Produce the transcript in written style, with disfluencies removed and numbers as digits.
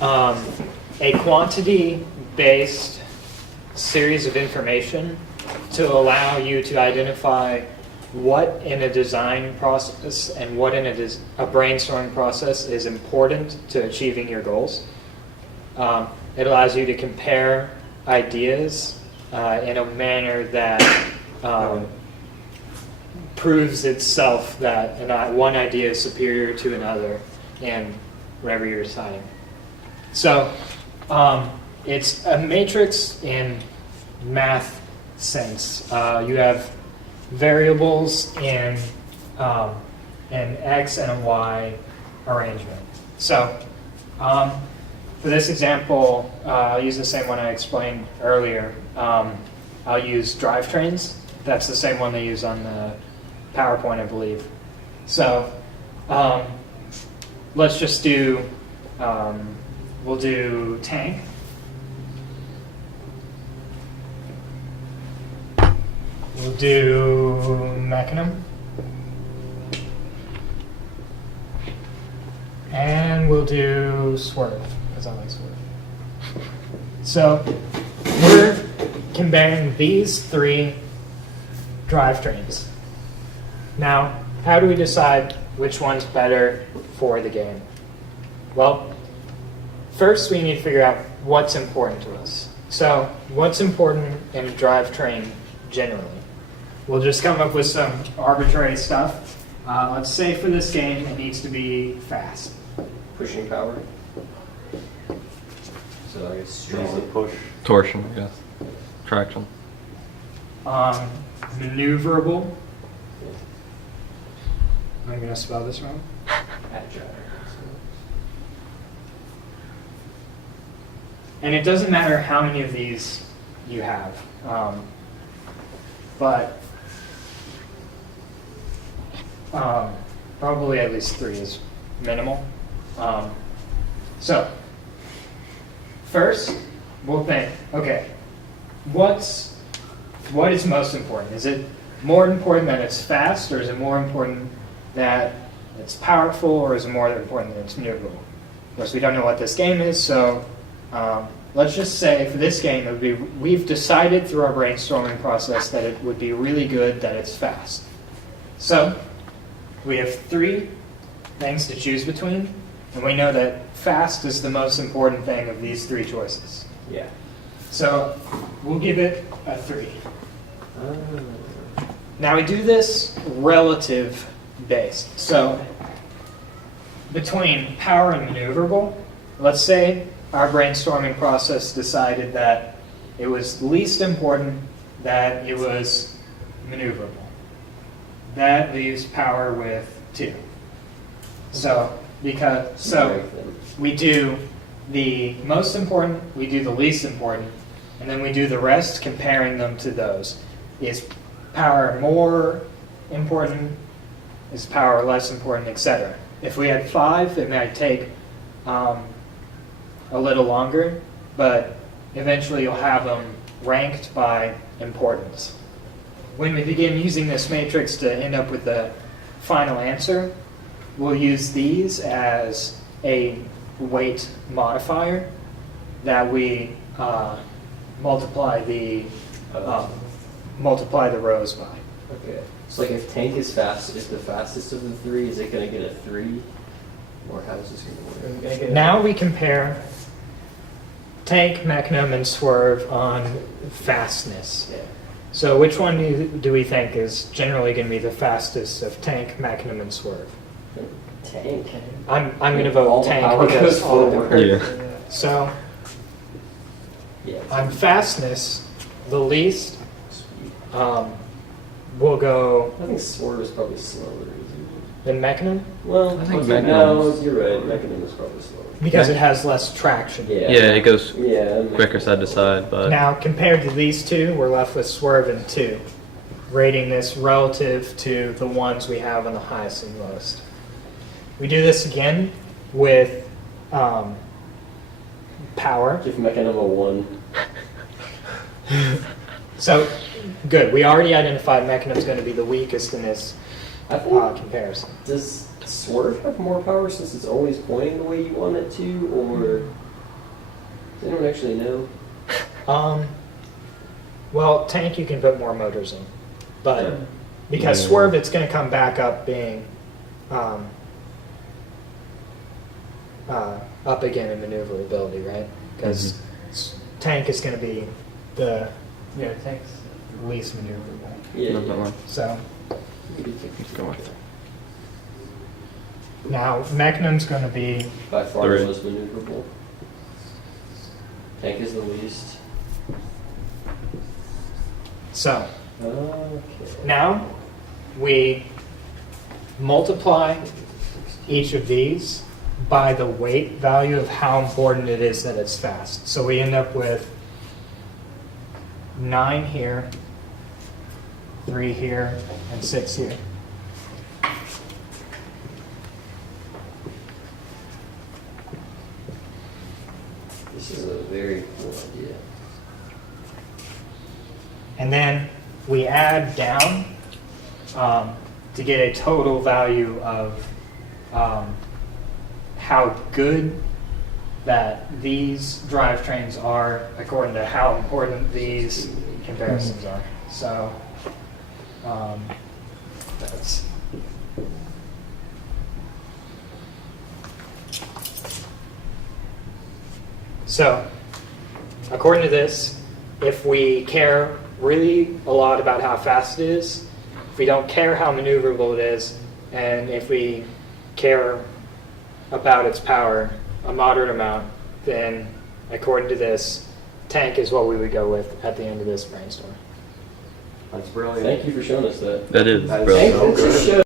a quantity-based series of information to allow you to identify what in a design process and what in a brainstorming process is important to achieving your goals. It allows you to compare ideas in a manner that proves itself that one idea is superior to another in whatever you're deciding. So it's a matrix in math sense. You have variables in an X and a Y arrangement. So for this example, I'll use the same one I explained earlier. I'll use drivetrains. That's the same one they use on the PowerPoint, I believe. So let's just do, we'll do tank. We'll do mechanism. And we'll do swerve, because I like swerve. So we're comparing these three drivetrains. Now, how do we decide which one's better for the game? Well, first we need to figure out what's important to us. So what's important in a drivetrain generally? We'll just come up with some arbitrary stuff. Let's say for this game it needs to be fast. Pushing power. So I guess strong push. Torsion, yes. Traction. Maneuverable. I'm going to spell this wrong. Agile. And it doesn't matter how many of these you have, but probably at least 3 is minimal. So first, we'll think, okay, what is most important? Is it more important that it's fast, or is it more important that it's powerful, or is it more important that it's maneuverable? Of course, we don't know what this game is, so let's just say for this game, it would be, we've decided through our brainstorming process that it would be really good that it's fast. So we have 3 things to choose between, and we know that fast is the most important thing of these 3 choices. Yeah. So we'll give it a 3. Now we do this relative based. So between power and maneuverable, let's say our brainstorming process decided that it was least important that it was maneuverable. That leaves power with 2. So we do the most important, we do the least important, and then we do the rest comparing them to those. Is power more important? Is power less important, etc.? If we had 5, it might take a little longer, but eventually you'll have them ranked by importance. When we begin using this matrix to end up with the final answer, we'll use these as a weight modifier that we multiply the rows by. Okay. So like if tank is fast, is the fastest of the 3, is it going to get a 3? Or how is this going to work? Now we compare tank, mechanism, and swerve on fastness. Yeah. So which one do we think is generally going to be the fastest of tank, mechanism, and swerve? Tank. I'm going to vote tank because all of them. Yeah. So Yeah. on fastness, the least, we'll go I think swerve is probably slower. in mechanism Well, I think okay, mechanism no, is- you're right. Mechanism is probably slower. because it has less traction. Yeah. Yeah, it goes Yeah. quicker side to side, but Now, compared to these 2, we're left with swerve and 2, rating this relative to the ones we have on the highest and lowest. We do this again with power. Give mechanism a 1. So, good. We already identified mechanism is going to be the weakest in this I think, comparison. does swerve have more power since it's always pointing the way you want it to, or Does anyone actually know? Well, tank you can put more motors in, but Yeah. because Yeah. swerve, it's going to come back up being up again in maneuverability, right? Because tank is going to be the tank's least maneuverable. Yeah. No, no, no. So Keep going. now Mechnum's going to be By far the Three. most maneuverable. Tank is the least. so. Okay. Now we multiply each of these by the weight value of how important it is that it's fast. So we end up with 9 here, 3 here, and 6 here. This is a very cool idea. And then we add down to get a total value of how good that these drivetrains are according to how important these comparisons are. So that's so according to this, if we care really a lot about how fast it is, if we don't care how maneuverable it is, and if we care about its power a moderate amount, then according to this, tank is what we would go with at the end of this brainstorm. That's brilliant. Thank you for showing us that. That is That is brilliant. so good.